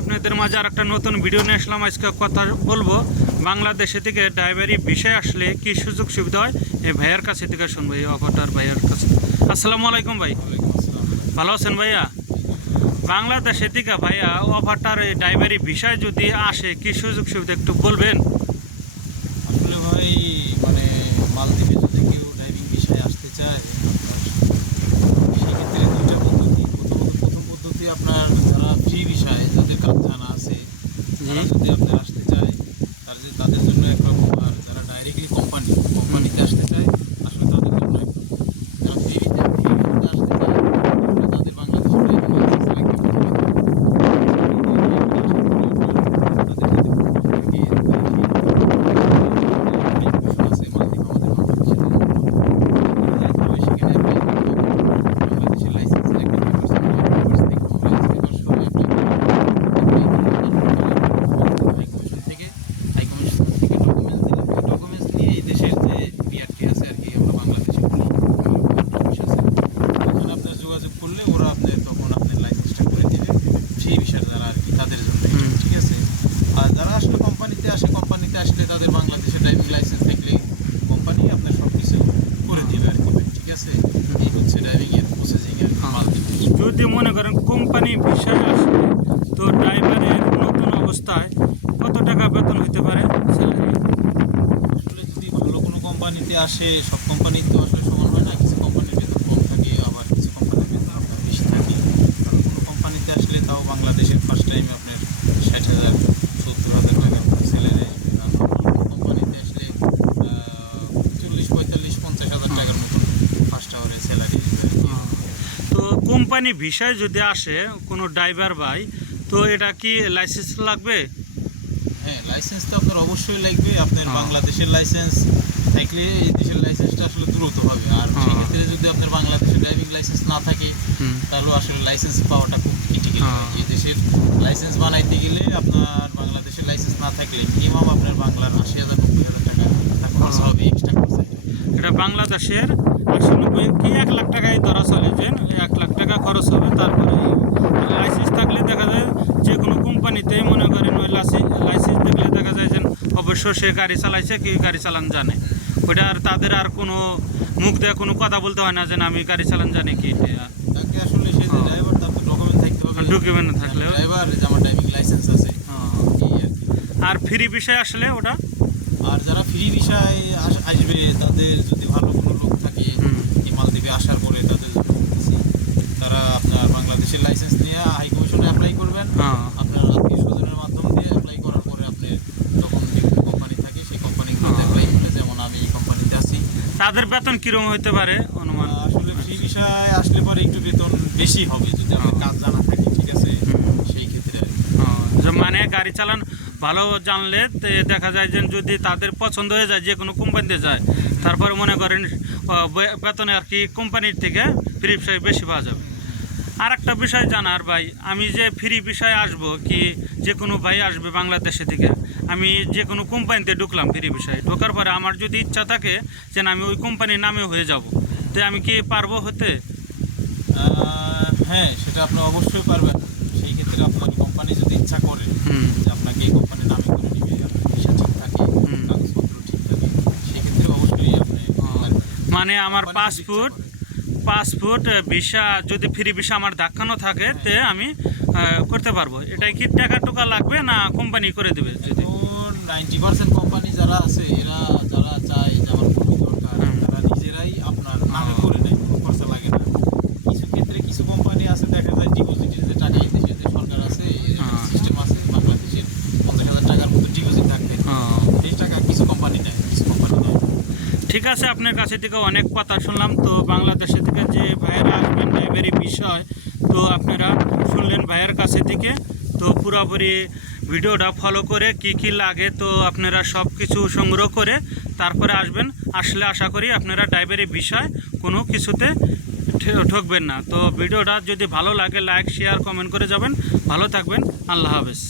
আপনাদের মাঝে আর একটা নতুন ভিডিও নিয়ে আসলাম। আজকে কথা বলব বাংলাদেশে থেকে ড্রাইভারি বিষয় আসলে কি সুযোগ সুবিধা হয়, এই ভাইয়ার কাছে থেকে শুনব, এই অপারটার ভাইয়ার কাছে। আসসালামু আলাইকুম ভাই। ভালো আছেন ভাইয়া? বাংলাদেশে থেকে ভাইয়া অফারটার এই ড্রাইভারি বিষয় যদি আসে, কি সুযোগ সুবিধা একটু বলবেন? আসলে ভাই মানে মালদ্বীপে যদি কেউ ড্রাইভিং বিষয়ে আসতে চায় আপনার সেক্ষেত্রে দুইটা পদ্ধতি প্রথমত প্রথম পদ্ধতি আপনার যারা ফ্রি বিষয়ে যাদের কাজ জানা আছে যদি আপনার আসতে চায় তার তাদের জন্য একরকম আর যারা ডাইরেক্টলি কোম্পানি কোম্পানিতে আসতে চায় আসলে তাদের জন্য একরকম যারা ফ্রিতে ফ্রিতে আসতে চায় আসলে তাদের বাংলাদেশের ড্রাইভিং লাইসেন্স লাগবে প্রথমে। আপনার যোগাযোগ করলে ওরা আপনার তখন আপনার লাইসেন্সটা করে দিবে ফ্রি বিষয় যারা আর কি তাদের জন্য হুম। ঠিক আছে আর যারা আসলে কোম্পানিতে আসে কোম্পানিতে আসলে তাদের বাংলাদেশে ড্রাইভিং লাইসেন্স থাকলে কোম্পানি আপনার সব কিছু করে দিবে আর কি ঠিক আছে এই হচ্ছে ড্রাইভিং এর প্রসেসিং এর হ্যাঁ। মালদ্বীপে যদি মনে করেন কোম্পানি বিষয় আসে তো ড্রাইভারের নতুন অবস্থায় কত টাকা বেতন হতে পারে? স্যালারি যদি ভালো কোনো কোম্পানিতে আসে, সব কোম্পানি তো আসলে সমান হয় না কিছু কোম্পানির বেতন কম থাকে আবার কিছু কোম্পানির বেতন আপনার বেশি থাকে ভালো কোনো কোম্পানিতে আসলে তাও বাংলাদেশের ফার্স্ট টাইমে আপনার ষাট হাজার সত্তর হাজার টাকা আপনার স্যালারি আসবে আর ভালো কোনো কোম্পানিতে আসলে চল্লিশ পঁয়তাল্লিশ পঞ্চাশ হাজার টাকার মতন ফার্স্ট আওয়ারে স্যালারি তো কোম্পানি বিষয় যদি আসে কোনো ড্রাইভার ভাই তো এটা কি লাইসেন্স লাগবে? হ্যাঁ লাইসেন্স তো আপনার অবশ্যই লাগবে। আপনার হ্যাঁ। বাংলাদেশের লাইসেন্স থাকলে এই দেশের লাইসেন্সটা আসলে দ্রুত হবে। আর হ্যাঁ। সেক্ষেত্রে যদি আপনার বাংলাদেশের ড্রাইভিং লাইসেন্স না থাকে তাহলে আসলে লাইসেন্স পাওয়াটা খুব ক্রিটিক্যাল হ্যাঁ। এই দেশের লাইসেন্স বানাইতে গেলে আপনার বাংলাদেশের লাইসেন্স না থাকলে মিনিমাম আপনার বাংলার আশি হাজার নব্বই হাজার টাকা খরচ হবে এক্সট্রা খরচ। এটা বাংলাদেশের আশি নব্বই কি এক লাখ টাকায় ধরা চলে যে টাকা খরচ হবে তারপরে লাইসেন্স থাকলে দেখা যায় যে কোনো কোম্পানিতেই মনে করেন ওই লাইসেন্স দেখলে দেখা যায় যে অবশ্য সে গাড়ি চালাইছে কি গাড়ি চালান জানে। ওইটা আর তাদের আর কোনো মুখ দিয়ে কোনো কথা বলতে হয় না যে আমি গাড়ি চালান জানি কি হ্যাঁ। ডকুমেন্ট ডকুমেন্ট থাকলে। ড্রাইভার যে আমার ড্রাইভিং লাইসেন্স আছে। আর ফ্রি বিষয় আসলে ওটা? আর যারা ফ্রি বিষয় আসবে তাদের যদি ভালো কোনো লোক থাকে মালদ্বীপে আসার পরে তাদের জন্য বলতেছি, তারা আপনার বাংলাদেশের লাইসেন্স নিয়ে হাই কমিশনে অ্যাপ্লাই করবেন। হ্যাঁ। আপনার আত্মীয় স্বজনের মাধ্যম দিয়ে অ্যাপ্লাই করার পরে আপনি তখন বিভিন্ন কোম্পানি থাকে সেই কোম্পানিগুলোতে হ্যাঁ। অ্যাপ্লাই করে যেমন আমি এই কোম্পানিতে আছি। তাদের বেতন কীরকম হতে পারে অনুমান? আসলে ফ্রি বিষয়ে আসলে পরে একটু বেতন বেশি হবে যদি আপনার হ্যাঁ। কাজ জানা থাকে ঠিক আছে? সেই ক্ষেত্রে। মানে গাড়ি চালান ভালো জানলে দেখা যায় যে যদি তাদের পছন্দ হয়ে যায় যে কোনো কোম্পানিতে যায় তারপরে মনে করেন বেতনে আর কি কোম্পানির থেকে ফ্রি বেশি পাওয়া যাবে। আর একটা বিষয় জানার ভাই আমি যে ফ্রি বিষয়ে আসব কি যে কোনো ভাই আসবে বাংলাদেশে থেকে আমি যে কোনো কোম্পানিতে ঢুকলাম ফ্রি বিষয়ে। ঢোকার পরে আমার যদি ইচ্ছা থাকে যে আমি ওই কোম্পানির নামে হয়ে যাব। তো আমি কি পারব হতে? হ্যাঁ সেটা আপনি অবশ্যই পারবেন। সেই ক্ষেত্রে আপনার কোম্পানি যদি ইচ্ছা করে যে আপনাকে এই কোম্পানির নামে করে নিবে ভিসা ঠিক থাকে কাগজপত্র ঠিক থাকে সেক্ষেত্রে অবশ্যই আপনি মানে আমার পাসপোর্ট পাসপোর্ট ভিসা, যদি ফ্রি ভিসা আমার দেখানো থাকে, তে আমি করতে পারব। এটাই কি টাকা টোকা লাগবে না কোম্পানি করে দেবে যদি? নাইনটি পার্সেন্ট কোম্পানি যারা আছে, এরা যারা চায় যে আমার কর্মী দরকার হুম। তারা নিজেরাই আপনার নামে হ্যাঁ। করে নেয় কোনো খরচা লাগে না কিছু ক্ষেত্রে কিছু কোম্পানি আছে দেখা যায় ডিপোজিটের যে টাকা এই দেশের যে সরকার আছে হ্যাঁ। সিস্টেম আছে বাংলাদেশের পঞ্চাশ হাজার টাকার মতো ডিপোজিট থাকবে এই টাকা কিছু কোম্পানি নেয় কিছু কোম্পানি নেয় ঠিক আছে, আপনার কাছে থেকে অনেক কথা শুনলাম। তো বাংলাদেশে থেকে যে ভাইয়েরা আসবেন ড্রাইভারি বিষয়, তো আপনারা শুনলেন ভাইয়ের কাছে থেকে। তো পুরোপুরি ভিডিওটা ফলো করে কি কি লাগে, তো আপনারা সব কিছু সংগ্রহ করে তারপরে আসবেন। আসলে আশা করি আপনারা ড্রাইভারি বিষয় কোনো কিছুতে ঠকবেন না। তো ভিডিওটা যদি ভালো লাগে লাইক শেয়ার কমেন্ট করে যাবেন। ভালো থাকবেন। আল্লাহ হাফেজ।